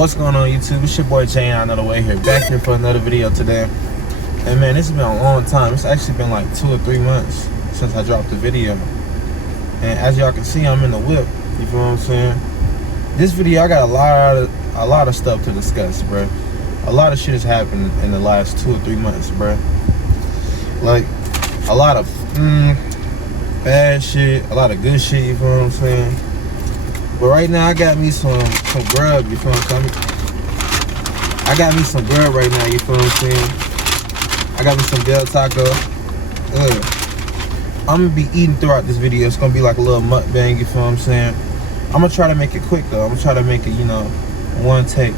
What's going on YouTube? It's your boy Jay, I know the way here. Back here for another video today. And man, this has been a long time. It's actually been like 2 or 3 months since I dropped the video. And as y'all can see, I'm in the whip. You feel what I'm saying? This video, I got a lot of stuff to discuss, bro. A lot of shit has happened in the last 2 or 3 months, bro. Like, a lot of bad shit, a lot of good shit, you feel what I'm saying? But right now, I got me some grub, you feel what I'm saying? I got me some grub right now, you feel what I'm saying? I got me some Del Taco. I'm gonna be eating throughout this video. It's gonna be like a little mukbang, you feel what I'm saying? I'm gonna try to make it quick though. I'm gonna try to make it, you know, one take.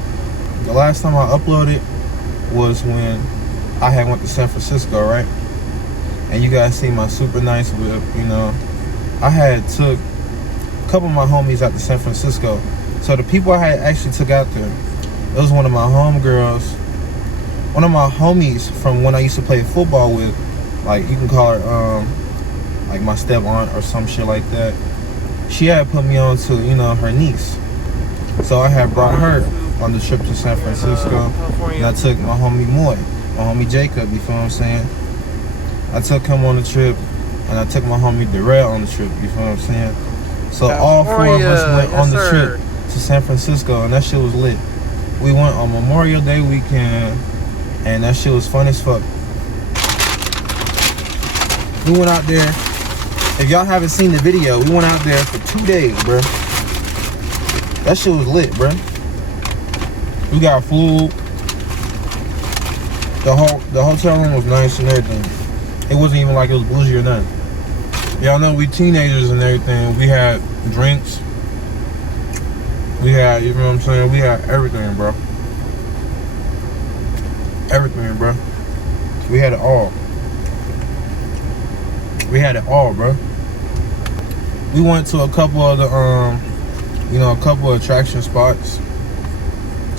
The last time I uploaded was when I had went to San Francisco, right? And you guys see my super nice whip, you know. I had took a couple of my homies out to San Francisco. So the people I had actually took out there, it was one of my homegirls, one of my homies from when I used to play football with. Like, you can call her like my step aunt or some shit like that. She had put me on to, you know, her niece. So I had brought her on the trip to San Francisco. And I took my homie Moy, my homie Jacob, you feel what I'm saying? I took him on the trip, and I took my homie Darrell on the trip, you feel what I'm saying? So all 4 of us went on the trip to San Francisco, and that shit was lit. We went on Memorial Day weekend, and that shit was fun as fuck. We went out there. If y'all haven't seen the video, we went out there for 2 days, bro. That shit was lit, bro. We got food. The hotel room was nice and everything. It wasn't even like it was bougie or nothing. Y'all know we teenagers and everything. We had drinks. We had, you know what I'm saying? We had everything, bro. Everything, bro. We had it all. We had it all, bro. We went to a couple of the, you know, a couple of attraction spots.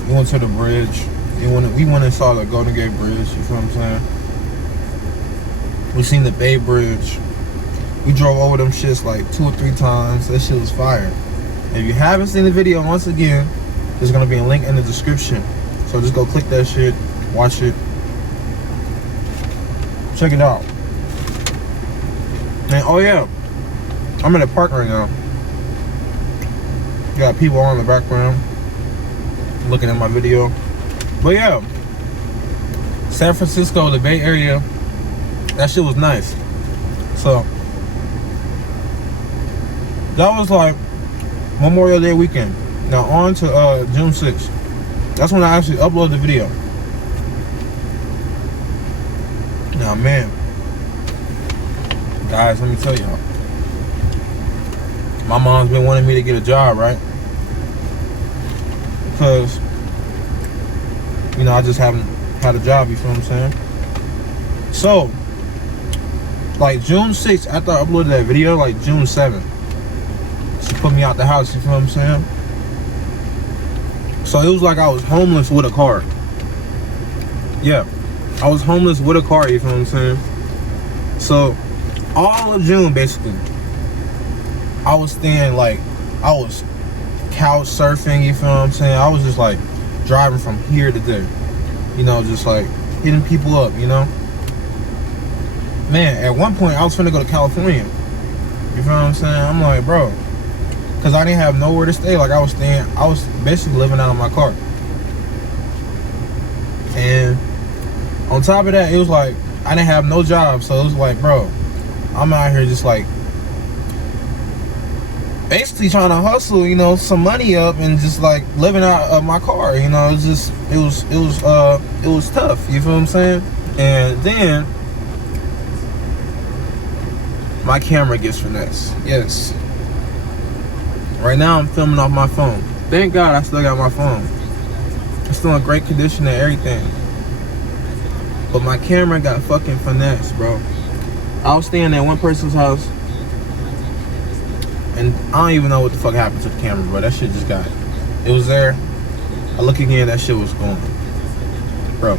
We went to the bridge. We went and saw the Golden Gate Bridge, you feel what I'm saying? We seen the Bay Bridge. We drove over them shits like 2 or 3 times. That shit was fire. If you haven't seen the video, once again, there's gonna be a link in the description. So just go click that shit, watch it, check it out. And oh yeah, I'm in the park right now. You got people on in the background looking at my video. But yeah, San Francisco, the Bay Area, that shit was nice. So that was like Memorial Day weekend. Now on to June 6th. That's when I actually uploaded the video. Now man, guys, let me tell y'all. My mom's been wanting me to get a job, right? Because, you know, I just haven't had a job, you feel what I'm saying? So, like June 6th, after I uploaded that video, like June 7th, she put me out the house, you feel what I'm saying? So it was like I was homeless with a car. Yeah, I was homeless with a car, you feel what I'm saying? So, all of June, basically, I was staying, like, I was couch surfing, you feel what I'm saying? I was just like driving from here to there, you know, just like hitting people up, you know? Man, at one point I was finna go to California, you feel what I'm saying? I'm like, bro, because I didn't have nowhere to stay. Like, I was basically living out of my car. And on top of that, it was like I didn't have no job, so it was like, bro, I'm out here just like basically trying to hustle, you know, some money up and just like living out of my car, you know. It's just it was tough, you feel what I'm saying? And then my camera gets finessed. Yes. Right now I'm filming off my phone. Thank God I still got my phone. It's still in great condition and everything. But my camera got fucking finessed, bro. I was staying at one person's house, and I don't even know what the fuck happened to the camera, bro. That shit just got, it was there. I look again, that shit was gone. Bro,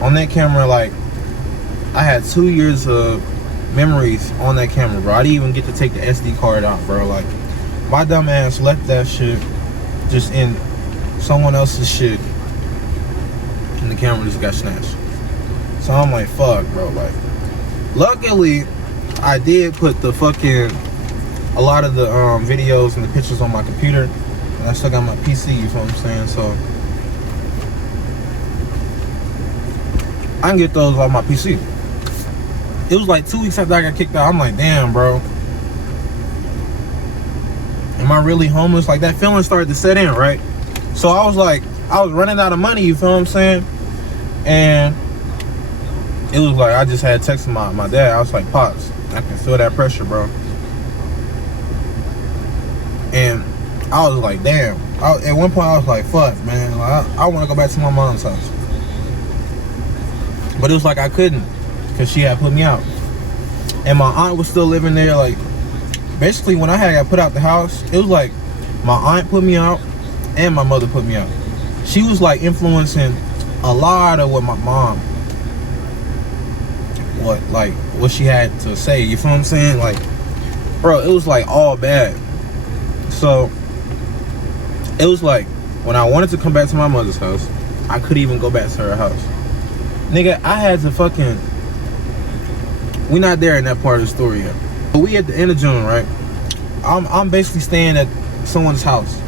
on that camera, like, I had 2 years of memories on that camera, bro. I didn't even get to take the SD card out, bro. Like, my dumb ass left that shit just in someone else's shit, and the camera just got snatched. So I'm like, fuck, bro. Like, luckily, I did put the fucking a lot of the videos and the pictures on my computer, and I still got my PC. You feel what I'm saying? So I can get those off my PC. It was like 2 weeks after I got kicked out. I'm like, damn, bro. Am I really homeless? Like, that feeling started to set in, right? So I was like, I was running out of money, you feel what I'm saying? And it was like, I just had texted my dad. I was like, Pops, I can feel that pressure, bro. And I was like, damn. At one point, I was like, fuck, man. Like, I want to go back to my mom's house. But it was like I couldn't, because she had put me out. And my aunt was still living there. Like, basically, when I had got put out the house, it was like my aunt put me out and my mother put me out. She was like influencing a lot of what my mom, what she had to say. You feel what I'm saying? Like, bro, it was like all bad. So it was like when I wanted to come back to my mother's house, I couldn't even go back to her house. Nigga, I had to fucking, we not there in that part of the story yet. But we at the end of June, right? I'm basically staying at someone's house,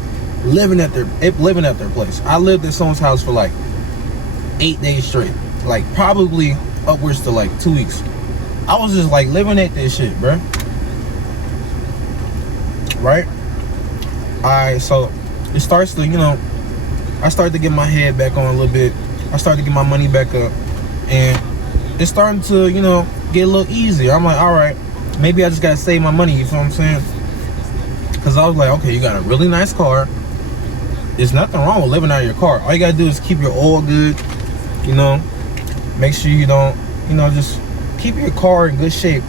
living at their place. I lived at someone's house for like 8 days straight, like probably upwards to like 2 weeks. I was just like living at this shit, bro. Right? Alright, so it starts to, you know, I started to get my head back on a little bit. I started to get my money back up, and it's starting to, you know, get a little easier. I'm like, all right, maybe I just gotta save my money. You feel what I'm saying? Because I was like, okay, you got a really nice car. There's nothing wrong with living out of your car. All you gotta do is keep your oil good. You know, make sure you don't, you know, just keep your car in good shape,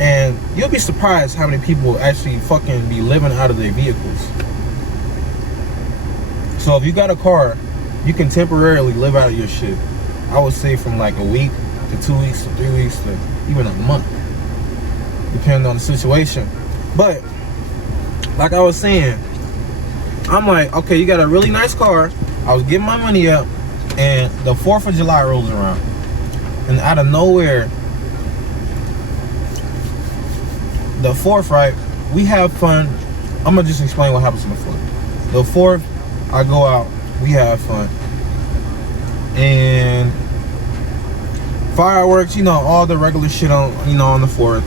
and you'll be surprised how many people actually fucking be living out of their vehicles. So if you got a car, you can temporarily live out of your shit. I would say from like a week to 2 weeks to 3 weeks to even a month, depending on the situation. But like I was saying, I'm like, okay, you got a really nice car. I was getting my money up, and the 4th of July rolls around, and out of nowhere, the 4th, right? We have fun. I'm gonna just explain what happens on the 4th. The 4th, I go out, we have fun, and fireworks, you know, all the regular shit on, you know, on the 4th.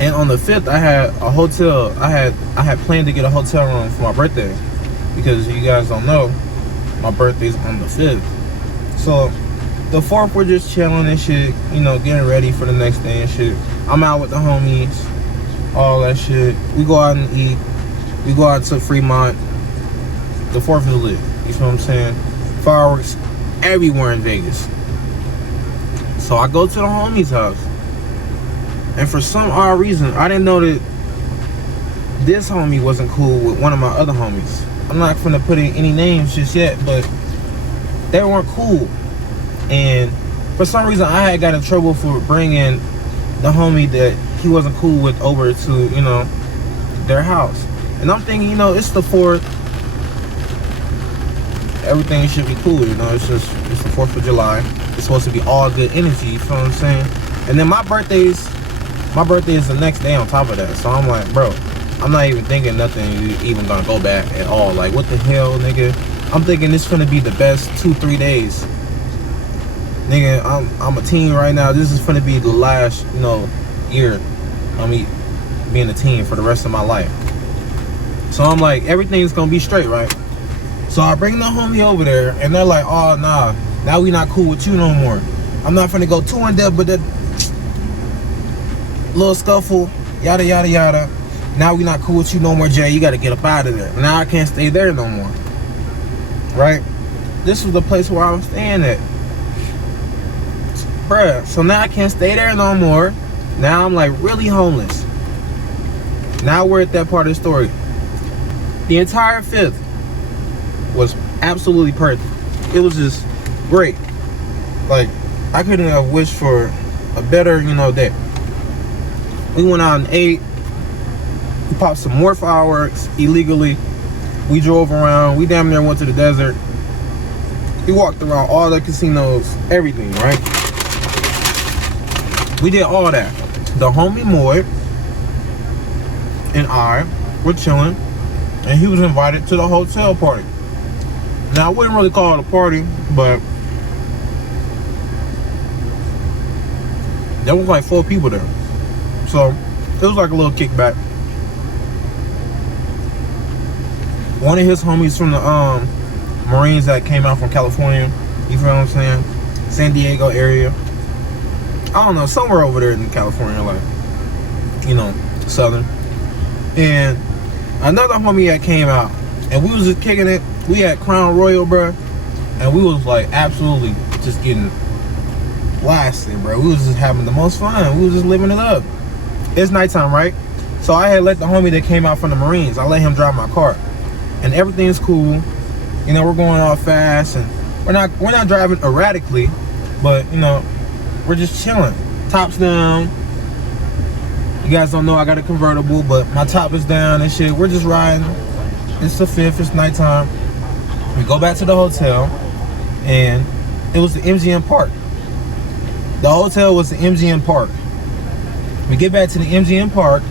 And on the 5th, I had a hotel. I had planned to get a hotel room for my birthday, because you guys don't know, my birthday's on the 5th. So the 4th, we're just chilling and shit, you know, getting ready for the next day and shit. I'm out with the homies, all that shit. We go out and eat. We go out to Fremont. The 4th is lit. You feel what I'm saying? Fireworks everywhere in Vegas. So I go to the homie's house, and for some odd reason, I didn't know that this homie wasn't cool with one of my other homies. I'm not gonna put in any names just yet, but they weren't cool. And for some reason, I had got in trouble for bringing the homie that he wasn't cool with over to, you know, their house. And I'm thinking, you know, it's the 4th. Everything should be cool, you know. It's the 4th of July. It's supposed to be all good energy, you feel what I'm saying? And then my birthday is the next day on top of that. So I'm like, bro, I'm not even thinking nothing even gonna go back at all. Like, what the hell, nigga? I'm thinking this gonna be the best 2-3 days. Nigga, I'm a teen right now. This is gonna be the last, you know, year of me being a teen for the rest of my life. So I'm like, everything's gonna be straight, right? So I bring the homie over there, and they're like, oh, nah, now we not cool with you no more. I'm not finna go too in depth, but that little scuffle, yada, yada, yada. Now we not cool with you no more, Jay. You gotta get up out of there. Now I can't stay there no more, right? This was the place where I was staying at. Bruh, so now I can't stay there no more. Now I'm like really homeless. Now we're at that part of the story. The entire 5th was absolutely perfect. It was just great. Like, I couldn't have wished for a better, you know, day. We went out and ate. We popped some more fireworks illegally. We drove around. We damn near went to the desert. We walked around all the casinos, everything, right? We did all that. The homie Moy and I were chilling, and he was invited to the hotel party. Now, I wouldn't really call it a party, but there was like 4 people there. So, it was like a little kickback. One of his homies from the Marines that came out from California, you feel what I'm saying? San Diego area. I don't know, somewhere over there in California, like, you know, southern. And another homie that came out, and we was just kicking it. We had Crown Royal, bro, and we was like absolutely just getting blasted, bro. We was just having the most fun. We was just living it up. It's nighttime, right? So I had let the homie that came out from the Marines, I let him drive my car, and everything's cool. You know, we're going all fast, and we're not driving erratically, but you know, we're just chilling, tops down. You guys don't know I got a convertible, but my top is down and shit. We're just riding. It's the 5th. It's nighttime. We go back to the hotel, and it was the MGM Park. The hotel was the MGM Park. We get back to the MGM Park,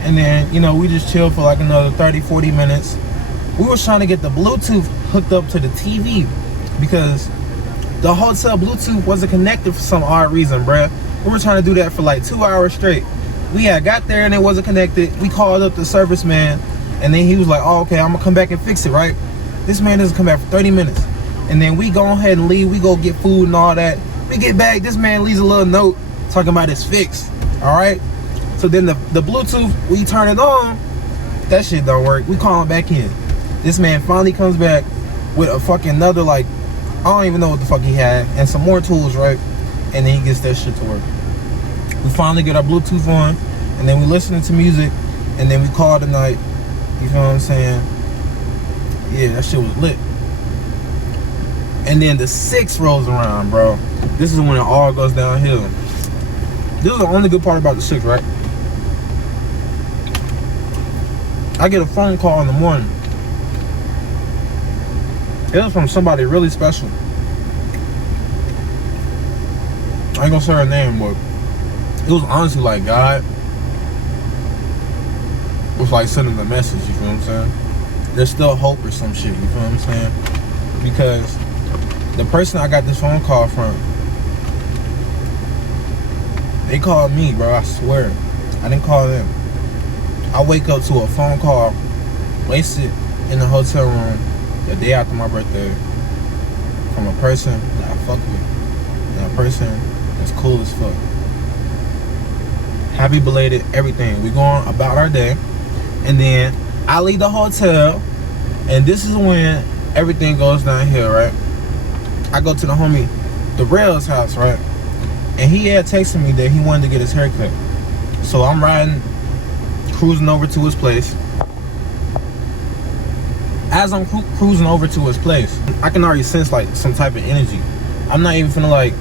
and then, you know, we just chill for like another 30, 40 minutes. We were trying to get the Bluetooth hooked up to the TV because the hotel Bluetooth wasn't connected for some odd reason, bruh. We were trying to do that for like 2 hours straight. We had got there and it wasn't connected. We called up the service man, and then he was like, oh, okay, I'm gonna come back and fix it, right? This man doesn't come back for 30 minutes. And then we go ahead and leave. We go get food and all that. We get back, this man leaves a little note talking about it's fixed, all right? So then the Bluetooth, when you turn it on, that shit don't work. We call him back in. This man finally comes back with a fucking another, like, I don't even know what the fuck he had, and some more tools, right? And then he gets that shit to work. We finally get our Bluetooth on, and then we listening to music, and then we call the night. You feel what I'm saying? Yeah, that shit was lit. And then the 6th rolls around, bro. This is when it all goes downhill. This is the only good part about the 6th, right? I get a phone call in the morning. It was from somebody really special. I ain't gonna say her name, but it was honestly like God was like sending a message, you feel what I'm saying? There's still hope or some shit, you feel what I'm saying? Because the person I got this phone call from, they called me, bro, I swear. I didn't call them. I wake up to a phone call, wasted in the hotel room the day after my birthday from a person that I fuck with. And a person that's cool as fuck. Happy belated, everything. We going about our day. And then I leave the hotel, and this is when everything goes downhill, right? I go to the homie Darrell's house, right? And he had texted me that he wanted to get his hair cut. So I'm riding, cruising over to his place. As I'm cruising over to his place, I can already sense like some type of energy. I'm not even finna like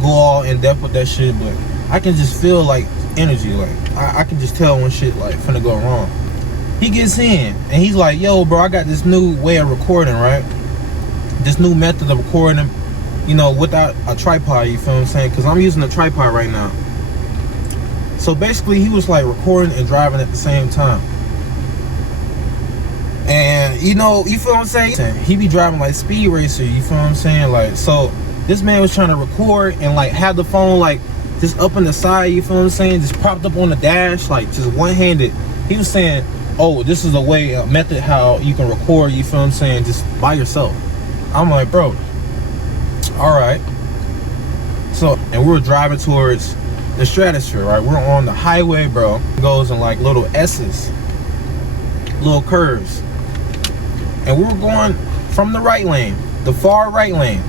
go all in depth with that shit, but I can just feel like energy. Like I can just tell when shit like finna go wrong. He gets in and he's like, yo, bro, I got this new way of recording, right? This new method of recording, you know, without a tripod, you feel what I'm saying? Because I'm using a tripod right now. So basically, he was like recording and driving at the same time. And, you know, you feel what I'm saying? He be driving like Speed Racer, you feel what I'm saying? Like, so this man was trying to record and like have the phone like just up on the side, you feel what I'm saying? Just propped up on the dash, like just one-handed. He was saying, oh, this is a method how you can record, you feel what I'm saying, just by yourself. I'm like, bro, all right. So, and we were driving towards the stratosphere, right? We're on the highway, bro. It goes in like little S's, little curves. And we were going from the right lane, the far right lane.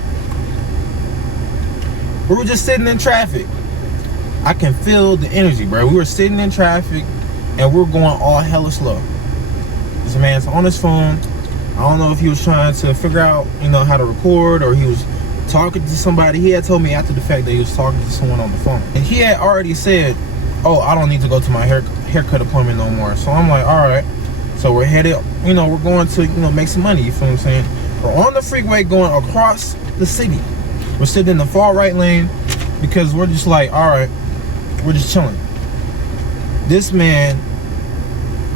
We were just sitting in traffic. I can feel the energy, bro. We were sitting in traffic and we were going all hella slow. This man's on his phone. I don't know if he was trying to figure out, you know, how to record, or he was talking to somebody. He had told me after the fact that he was talking to someone on the phone. And he had already said, oh, I don't need to go to my haircut appointment no more. So I'm like, all right. So So we're headed, you know, we're going to, you know, make some money, you feel what I'm saying? We're on the freeway going across the city. We're sitting in the far right lane because we're just like, all right, we're just chilling. This man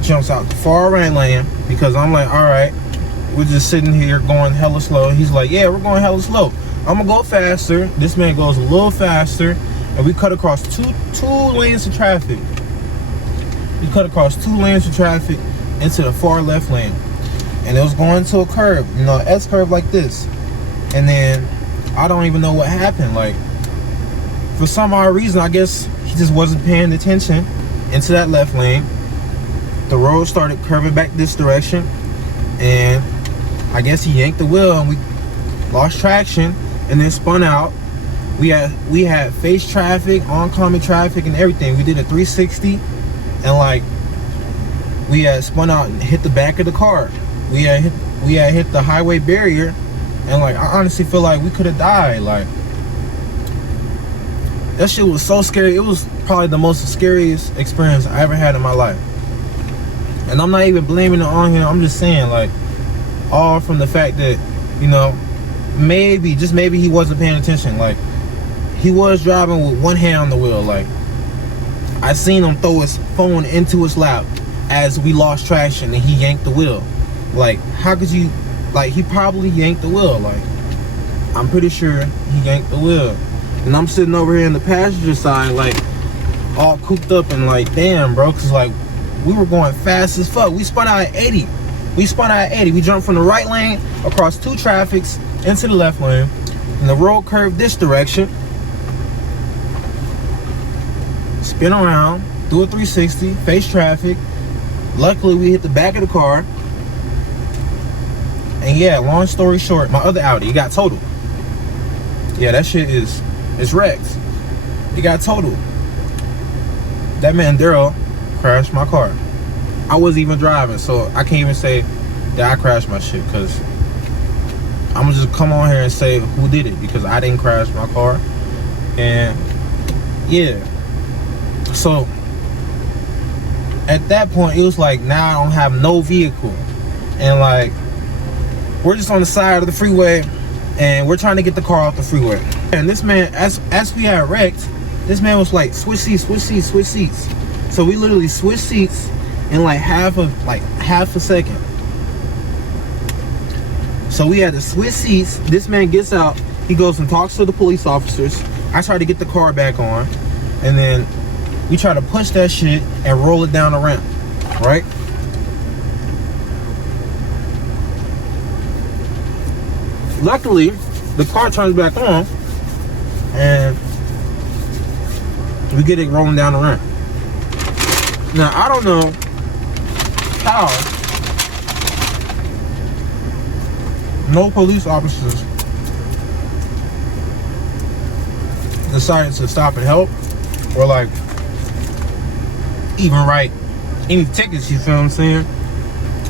jumps out the far right lane because I'm like, all right, we're just sitting here going hella slow. He's like, yeah, we're going hella slow. I'm gonna go faster. This man goes a little faster, and we cut across two lanes of traffic. We cut across 2 lanes of traffic into the far left lane, and it was going to a curve, you know, S curve like this. And then I don't even know what happened. Like, for some odd reason, I guess he just wasn't paying attention into that left lane. The road started curving back this direction, and I guess he yanked the wheel, and we lost traction, and then spun out. We had face traffic, oncoming traffic, and everything. We did a 360, and like we had spun out and hit the back of the car. We had hit the highway barrier, and like I honestly feel like we could have died. Like, that shit was so scary. It was probably the most scariest experience I ever had in my life. And I'm not even blaming it on him. I'm just saying, like, all from the fact that, you know, maybe, just maybe he wasn't paying attention. Like, he was driving with one hand on the wheel. Like, I seen him throw his phone into his lap as we lost traction and he yanked the wheel. Like, how could you, like, he probably yanked the wheel. Like, I'm pretty sure he yanked the wheel. And I'm sitting over here in the passenger side, like, all cooped up and like, damn, bro, cause like, we were going fast as fuck. We spun out at 80. We jumped from the right lane across 2 traffics into the left lane, and the road curved this direction. Spin around, do a 360, face traffic. Luckily, we hit the back of the car. And yeah, long story short, my other Audi, it got totaled. Yeah, that shit is wrecked. It got totaled. That man Daryl crashed my car. I wasn't even driving, so I can't even say that I crashed my shit, because I'm gonna just come on here and say who did it, because I didn't crash my car. And yeah, so at that point it was like, now I don't have no vehicle, and like we're just on the side of the freeway and we're trying to get the car off the freeway. And this man, as we had wrecked, this man was like, switch seats. So we literally switched seats in like half a second. So we had to switch seats. This man gets out, he goes and talks to the police officers. I try to get the car back on, and then we try to push that shit and roll it down the ramp, right? Luckily, the car turns back on, and we get it rolling down the ramp. Now, I don't know how no police officers decided to stop and help, or like even write any tickets, you feel what I'm saying?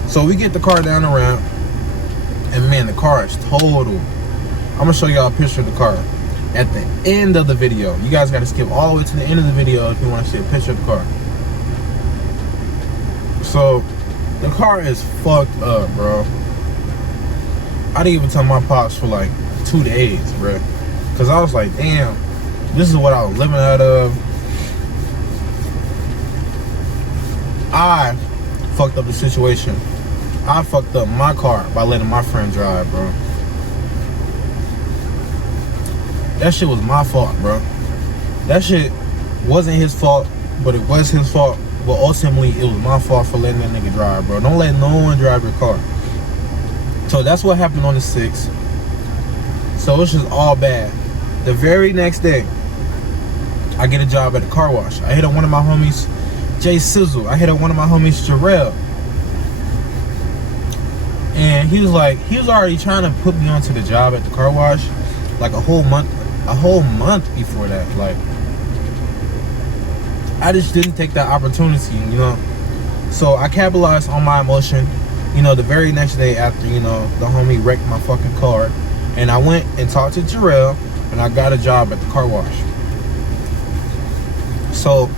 So we get the car down the ramp, and man, the car is total. I'm gonna show y'all a picture of the car at the end of the video. You guys gotta skip all the way to the end of the video if you wanna see a picture of the car. So the car is fucked up, bro. I didn't even tell my pops for like 2 days, bro, because I was like, damn, this is what I was living out of. I fucked up the situation. I fucked up my car by letting my friend drive, bro. That shit was my fault, bro. That shit wasn't his fault, but it was his fault. But ultimately, it was my fault for letting that nigga drive, bro. Don't let no one drive your car. So that's what happened on the 6th. So it's just all bad. The very next day, I get a job at a car wash. I hit up one of my homies, Jay Sizzle. I hit up one of my homies, Jarrell. And he was already trying to put me onto the job at the car wash like a whole month before that. Like, I just didn't take that opportunity, you know. So I capitalized on my emotion, you know, the very next day after, you know, the homie wrecked my fucking car. And I went and talked to Jarrell, and I got a job at the car wash. So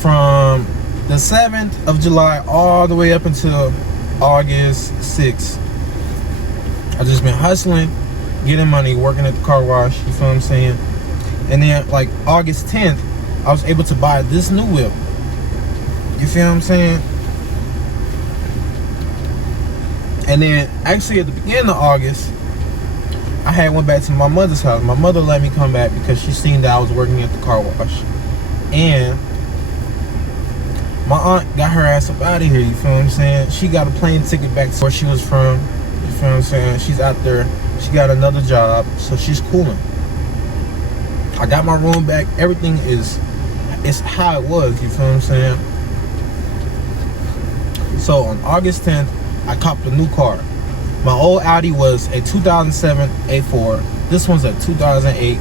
from the 7th of July all the way up until August 6th. I just been hustling, getting money, working at the car wash, you feel what I'm saying? And then like August 10th, I was able to buy this new whip. You feel what I'm saying? And then actually at the beginning of August, I had went back to my mother's house. My mother let me come back because she seen that I was working at the car wash. And my aunt got her ass up out of here, you feel what I'm saying? She got a plane ticket back to where she was from, you feel what I'm saying? She's out there, she got another job, so she's cooling. I got my room back, everything it's how it was, you feel what I'm saying? So on August 10th, I copped a new car. My old Audi was a 2007 A4. This one's a 2008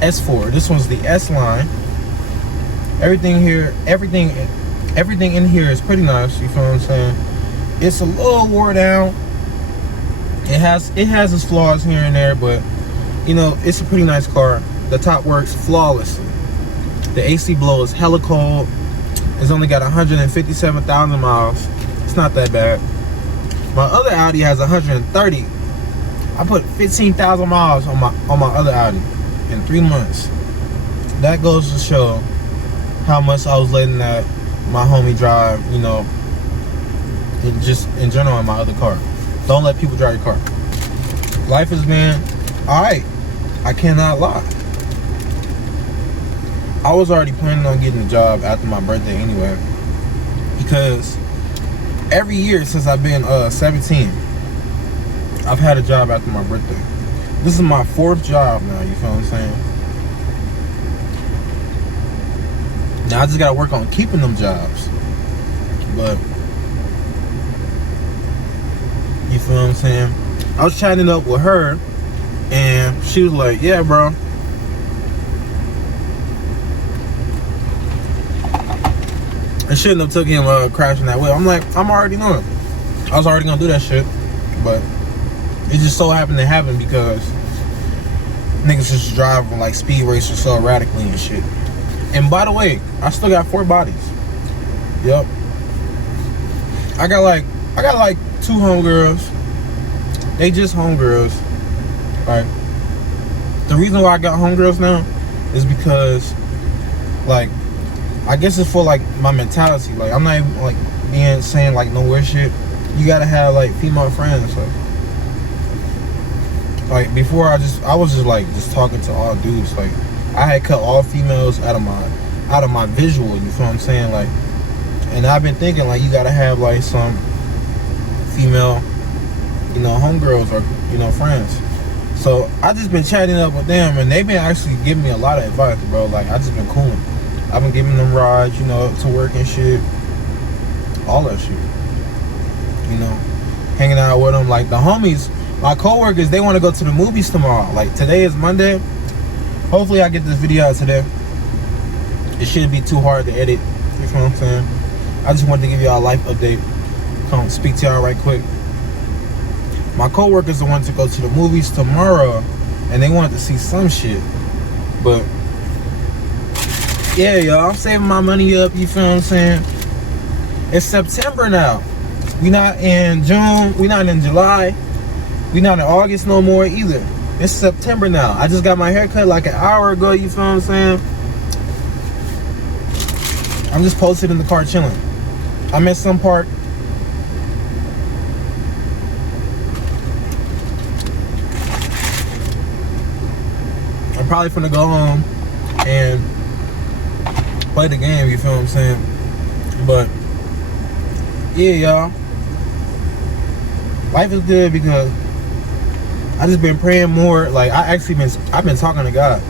S4. This one's the S line. Everything in here is pretty nice, you feel what I'm saying? It's a little wore down. It has its flaws here and there, but you know, it's a pretty nice car. The top works flawlessly. The AC blows hella cold. It's only got 157,000 miles. It's not that bad. My other Audi has 130. I put 15,000 miles on my other Audi in 3 months. That goes to show how much I was letting my homie drive, you know, just in general in my other car. Don't let people drive your car. Life has been alright. I cannot lie. I was already planning on getting a job after my birthday anyway, because every year since I've been 17, I've had a job after my birthday. This is my 4th job now, you feel what I'm saying? Now I just gotta work on keeping them jobs. But you feel what I'm saying? I was chatting up with her and she was like, yeah, bro, I shouldn't have took him crashing that way. I'm like, I'm already knowing. I was already gonna do that shit, but it just so happened to happen because niggas just drive like speed racers so erratically and shit. And by the way, I still got 4 bodies. Yep. I got like 2 homegirls. They just homegirls. Right. The reason why I got homegirls now is because, like, I guess it's for like my mentality. Like, I'm not even like saying like no weird shit. You gotta have like female friends. Like before, I was just talking to all dudes. Like, I had cut all females out of my visual. You feel what I'm saying? Like, and I've been thinking like you gotta have like some female, you know, homegirls or, you know, friends. So I just been chatting up with them and they've been actually giving me a lot of advice, bro. Like, I just been cooling. I've been giving them rides, you know, to work and shit. All that shit. You know, hanging out with them. Like, the homies, my coworkers, they want to go to the movies tomorrow. Like, today is Monday. Hopefully I get this video out today. It shouldn't be too hard to edit. You know what I'm saying? I just wanted to give y'all a life update. Come speak to y'all right quick. My coworkers want to go to the movies tomorrow, and they wanted to see some shit. But yeah, y'all, I'm saving my money up, you feel what I'm saying? It's September now. We not in June, we not in July, we not in August no more either. It's September now. I just got my hair cut like an hour ago, you feel what I'm saying? I'm just posted in the car chilling. I'm at some park. I'm probably finna go home and play the game, you feel what I'm saying? But yeah, y'all, life is good because I just been praying more. Like, I've been talking to God.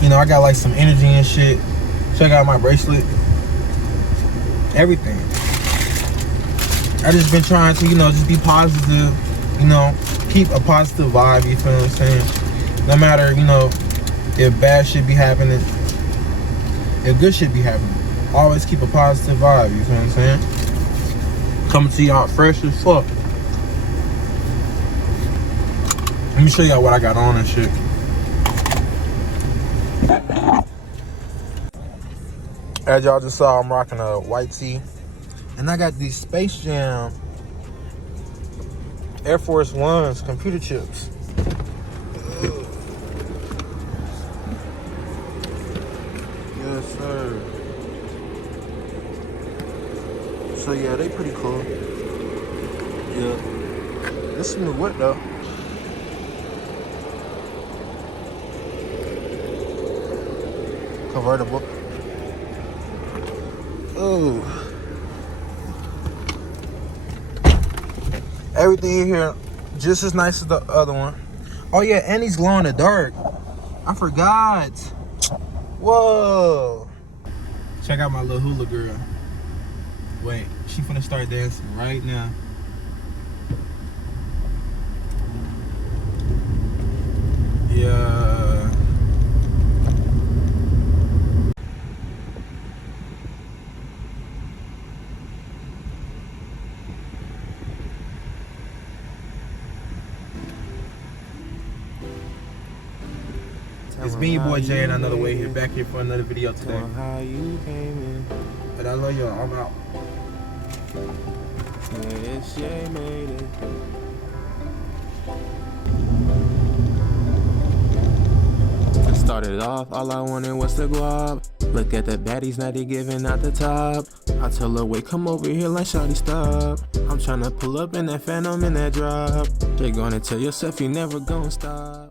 You know, I got like some energy and shit. Check out my bracelet. Everything. I just been trying to, you know, just be positive, you know, keep a positive vibe, you feel what I'm saying? No matter, you know, if bad shit be happening, if good shit be happening, always keep a positive vibe, you feel what I'm saying? Coming to y'all fresh as fuck. Let me show y'all what I got on and shit. As y'all just saw, I'm rocking a white tee. And I got these Space Jam Air Force Ones computer chips. Yes, sir. So yeah, they pretty cool. Yeah. This is new whip though. Convertible. Ooh. Everything in here just as nice as the other one. Oh yeah, and he's glow in the dark. I forgot. Whoa. Check out my little hula girl. Wait, she finna start dancing right now. Yeah. It's me, your boy Jay, and another way here, back here for another video today. But I love y'all. I'm out. Started off, all I wanted was the guap. Look at the baddies, now they giving out the top. I tell her, wait, come over here like shawty stop. I'm tryna pull up in that Phantom in that drop. They gonna tell yourself you never gonna stop.